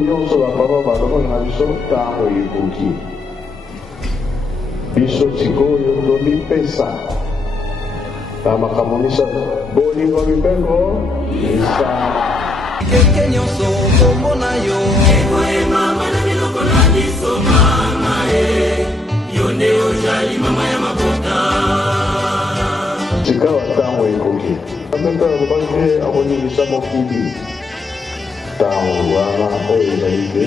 nyonso bapapa balobaka na biso ntango ekoki biso sikoyo tomipesa na makambo misato bolingo mibeko misala keke nyonso kombo na yo ekoyema bana biloko na biso mama yo nde ozali mama ya mabota sikawa ntango ekoki apeka alobaki akoningisa mokili ntango wana oyo ezali te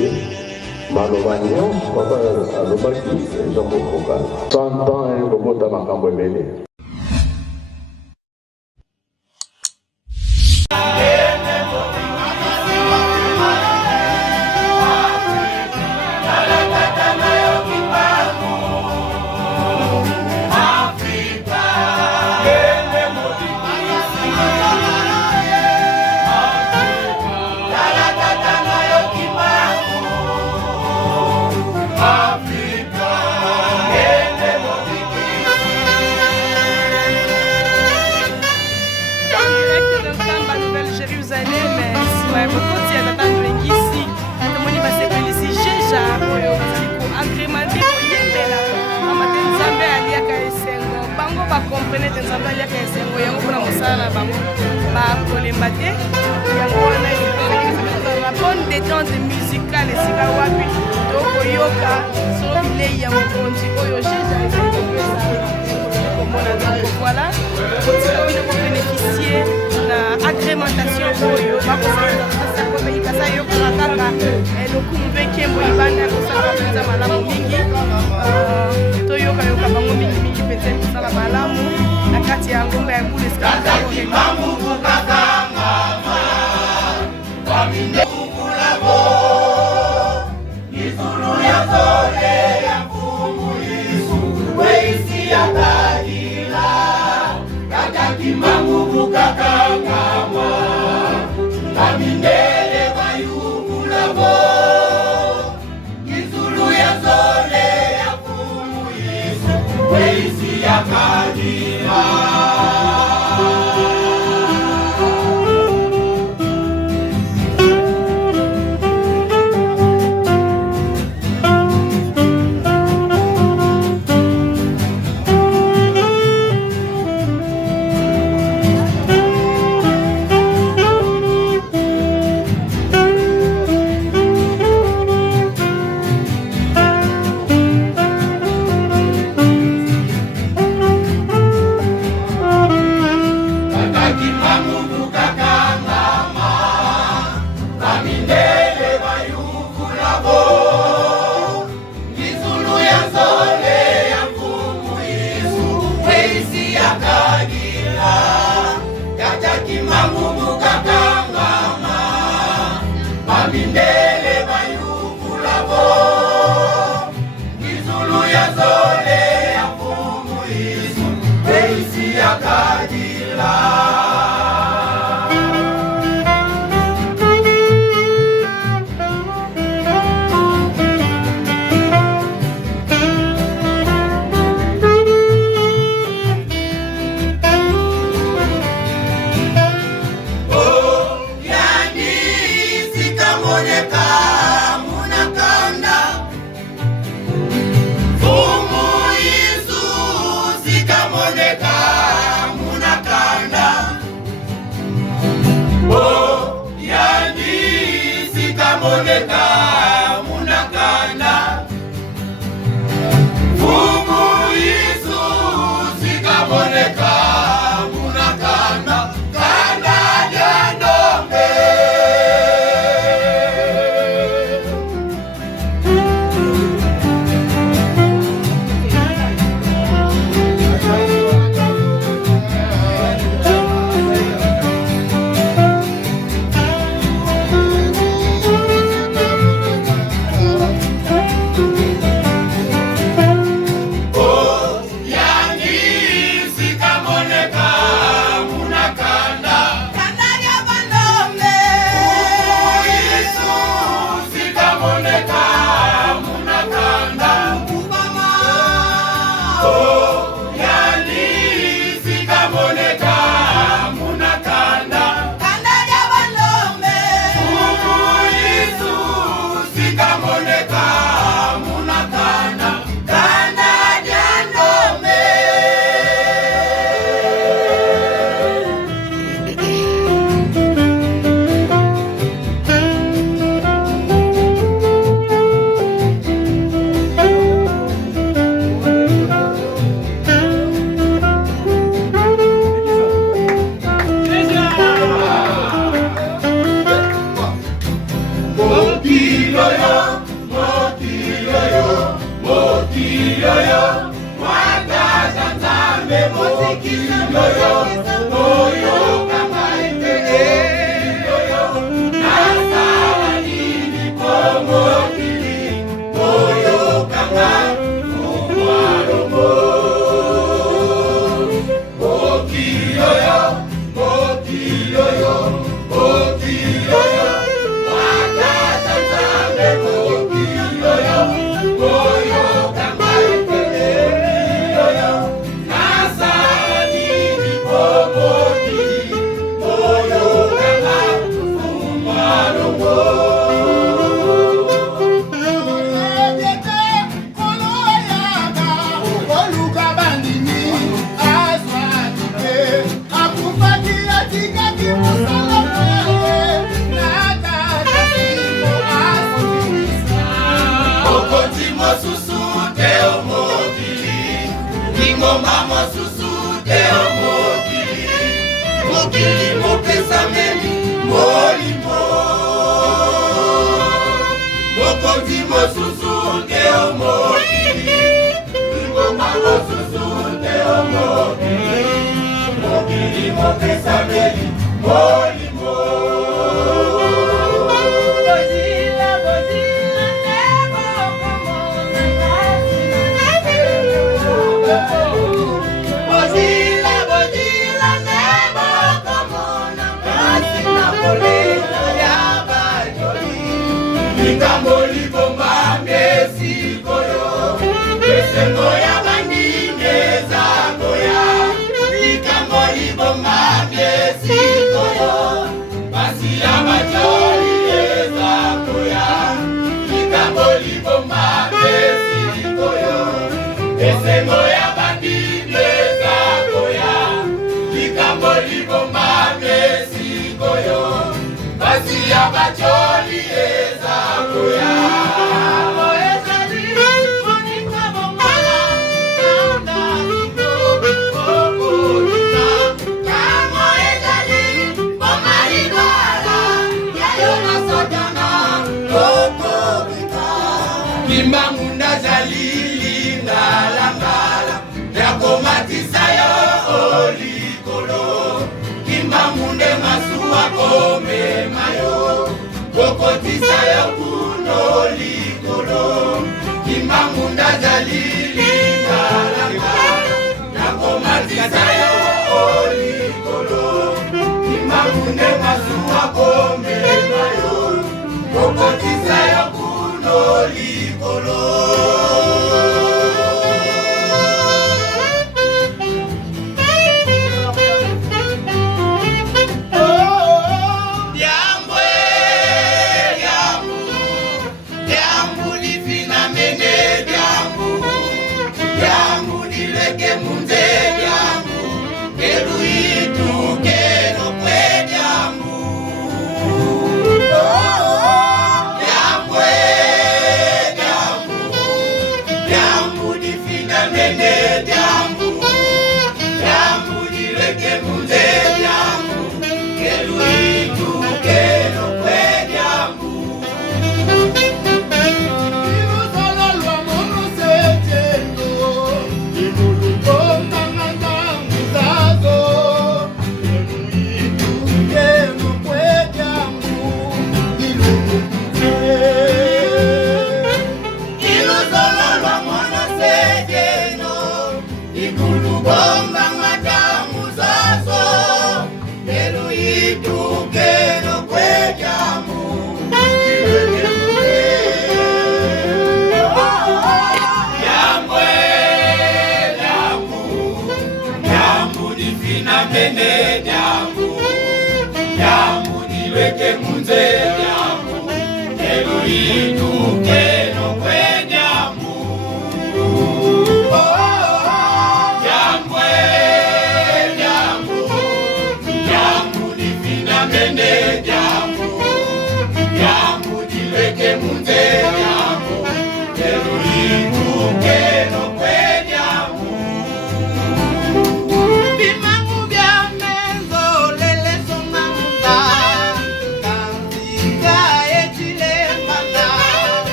maloba nyonso papa alobaki eza kokokana 100 ans ekobota makambo ebele. La bonne détente musicale et c'est wapi donc yoka so il est ya mokonzi oyo déjà voilà pour bénéficier de agrémentation oyo bakozala ça comme ikasa yoka kaka lokumbe kembo ibanda kosala penza malamu mingi to yoka yoka bango mingi mingi peut-être kosala malamu na kati ya ngomba ya ngule skata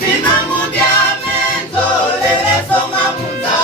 Bimangubya menzo lele songa munza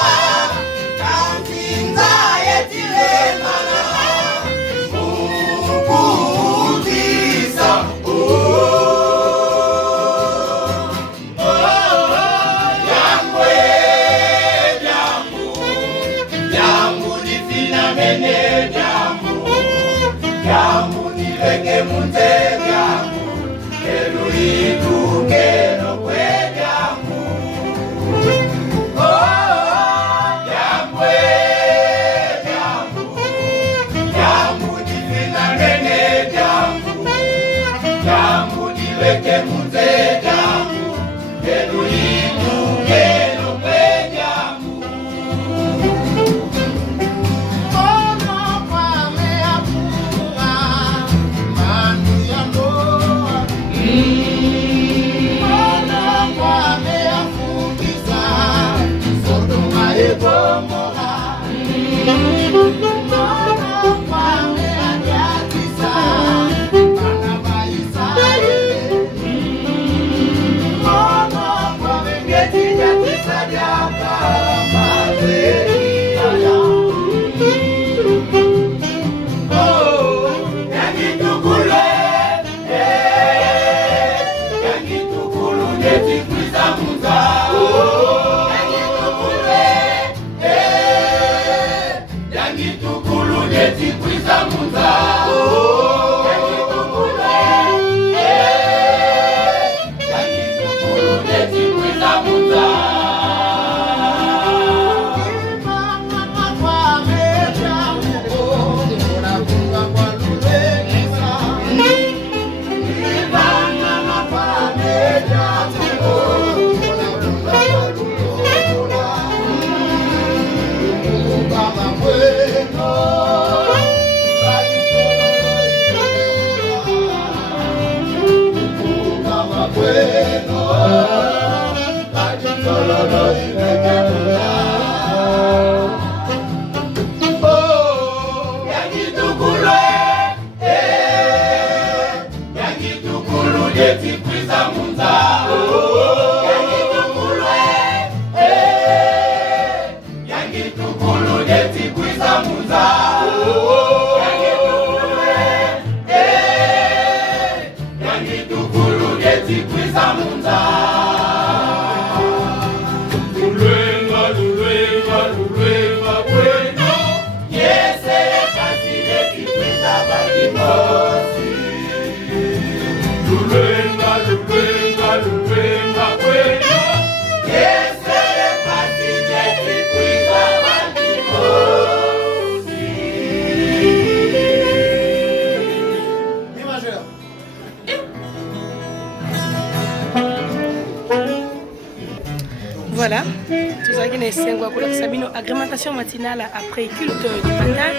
tozalaki na esengo ya kolakisa bino agrémentation matinale après culte du matin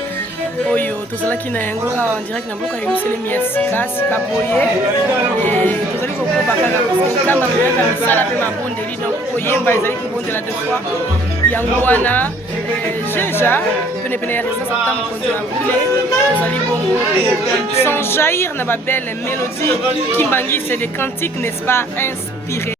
oyo tozalaki na yango awa en direct na mboka ya Yerusalemi ya sika boye tozali kokoba kaka kama koyaka misala mpe mabondeli donc koyemba ezali kobondela deux fois yango wana jeja penepene ya résidence ata mokonzi ya bule tozali bongo sans jaillir na babelle mélodie Kimbangi, c'est des cantiques n'est-ce pas inspirés.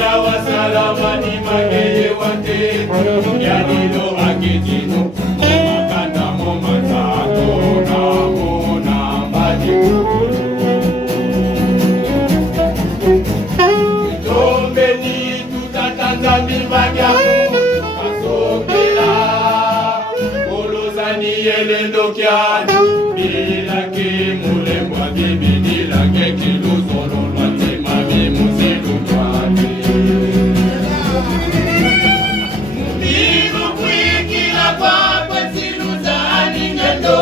Ela wasalama ni mageye wate Yadilo akitino Makanda momatano na mona mbadi Tombe ni tutatanza mibagamu Kasokela Kolozani yelendo kiani Bila ke mule mwa bibidila ke kiluzolo lwate mami muzilu kwate Mubiru kwikila kwakwe siluzani ngendo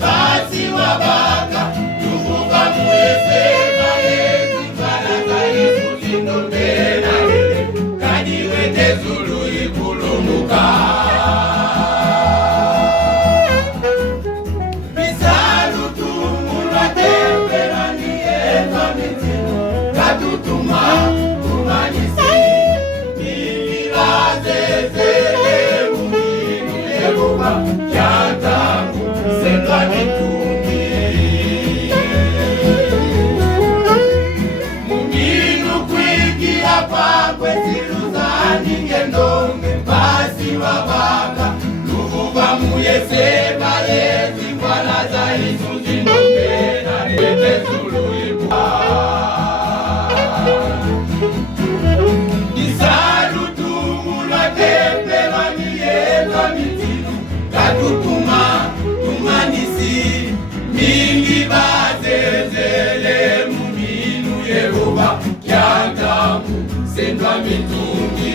Basi wabaka Tukuka mwese malezi Balaza isu zindopena Kadiwete zulu ikulumuka Mingi bazezele muminu Yehova Kiangamu sendwa mitungi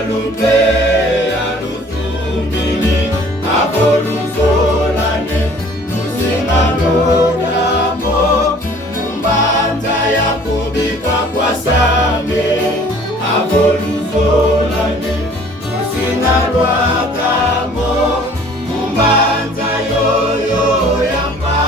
Lusisalupe alutumini avoluzolane lusingalogamo mumbanza ya kubika kwa same avoluzolane lusingalwagamo mumbanza yoyo yamba.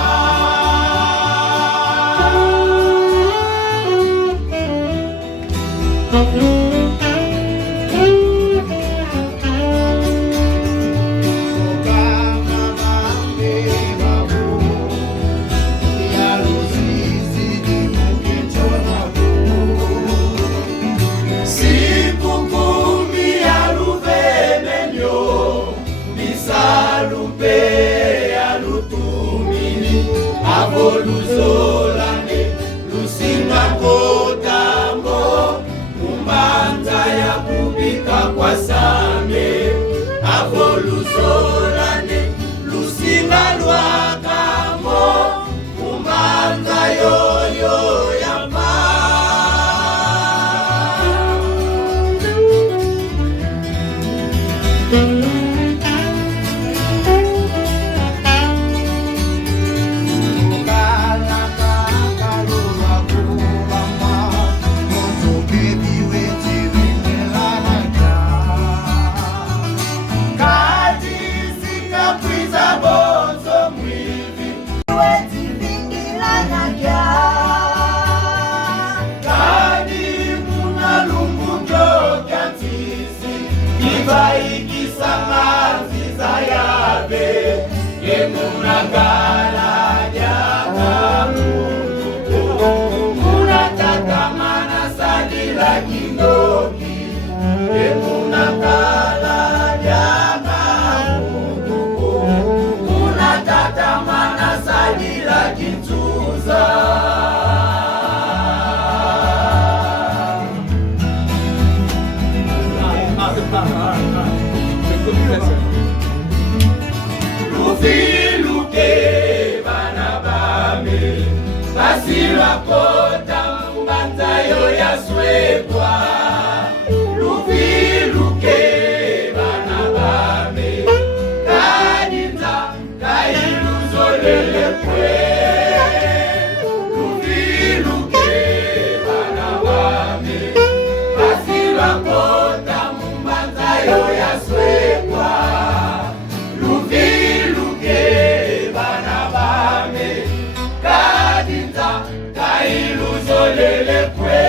Avoluzolane lusinga kotambo mumbanza ya kubika kwa same avoluzolane lusinga lwakamo mumbanza yoyo yamba. Lufiluke bana bame basira kota mbanza yo yaswekwa. Lufiluke bana bame kadinza kailuzolele kwe. Lufiluke bana bame basira kota mbanza yo yaswekwa. Kailuzolele kwe.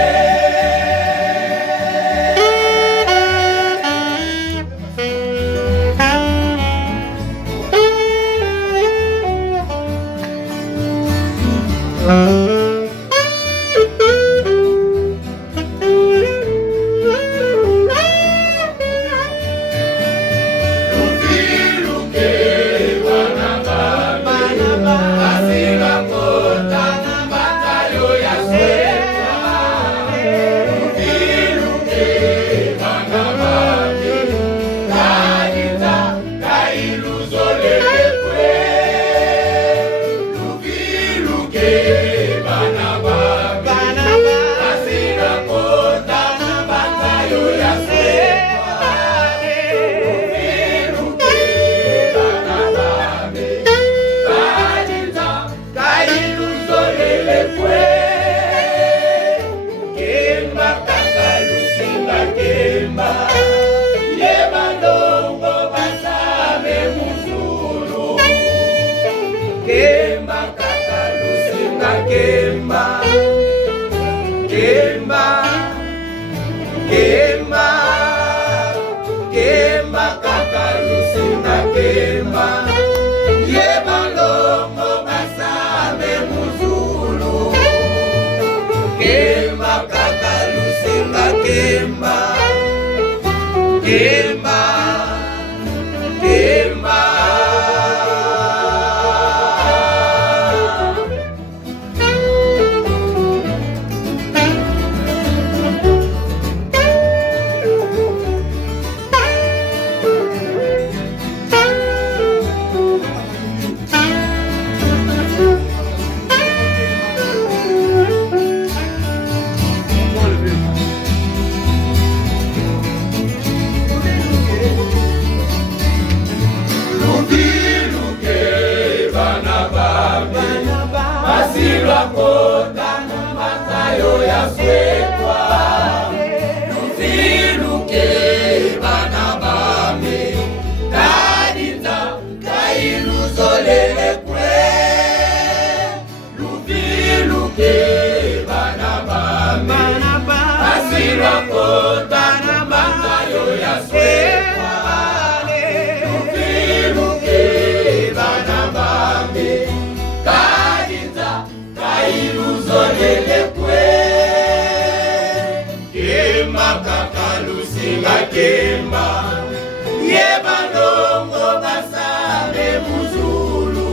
Yebalongo basame muzulu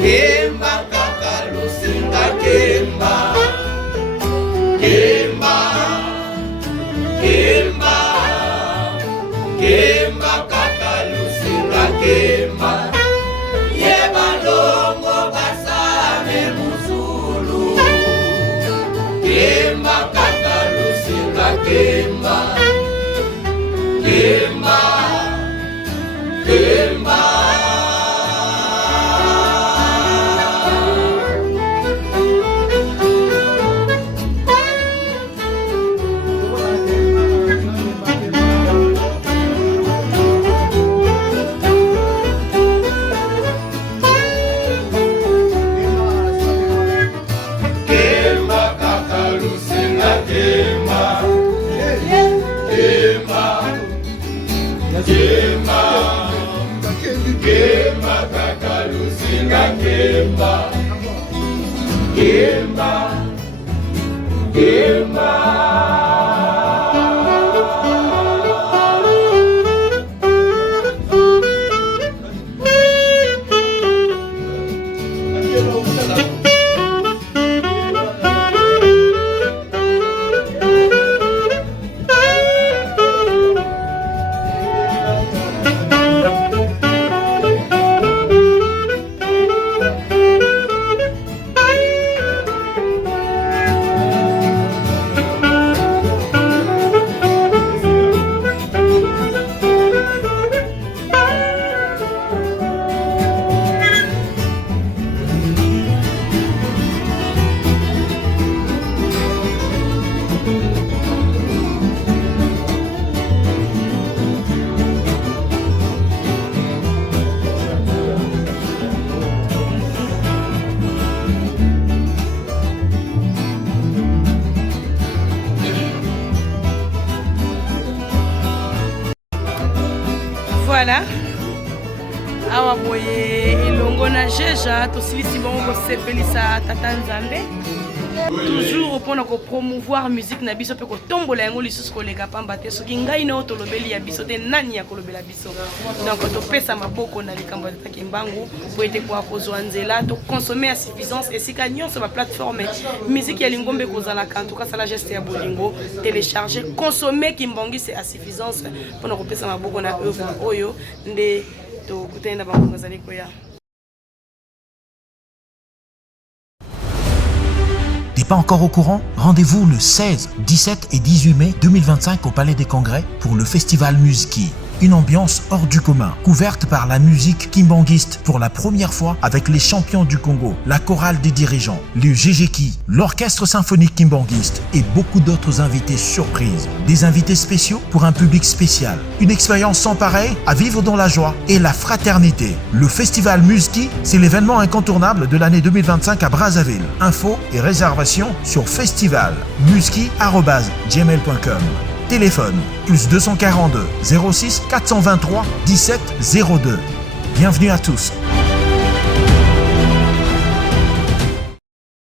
Kemba kaka lusinga kemba Kemba Kemba Kemba kaka lusinga kemba Yebalongo basame muzulu Kemba kaka lusinga kemba Kemba Kemba Voilà. Awa boye ilongo na jeja tosilisi bango kosepelisa tata Nzambe. Toujours pour nous promouvoir musique na biso pe ko tombola yango lisusu koleka pamba te soki ngai na otolobeli ya biso te nani ya kolobela biso. Donc to pesa maboko na likambo ya taki mbangu po ete kwa kozwa nzela to consommer à suffisance et sika nyonso ba plateforme musique ya lingombe kozala ka en tout cas ça la geste ya bolingo télécharger consommer kimbangi c'est à suffisance pour nous pesa maboko na œuvre oyo nde to kutenda bango ngazali koya. T'es pas encore au courant? Rendez-vous le 16, 17 et 18 mai 2025 au Palais des Congrès pour le Festival Musiki. Une ambiance hors du commun, couverte par la musique kimbanguiste pour la première fois avec les champions du Congo, la chorale des dirigeants, le GGKI, l'orchestre symphonique kimbanguiste et beaucoup d'autres invités surprises. Des invités spéciaux pour un public spécial. Une expérience sans pareil à vivre dans la joie et la fraternité. Le Festival Musiki, c'est l'événement incontournable de l'année 2025 à Brazzaville. Infos et réservations sur festivalmusiki@gmail.com. Téléphone plus 242 06 423 17 02. Bienvenue à tous.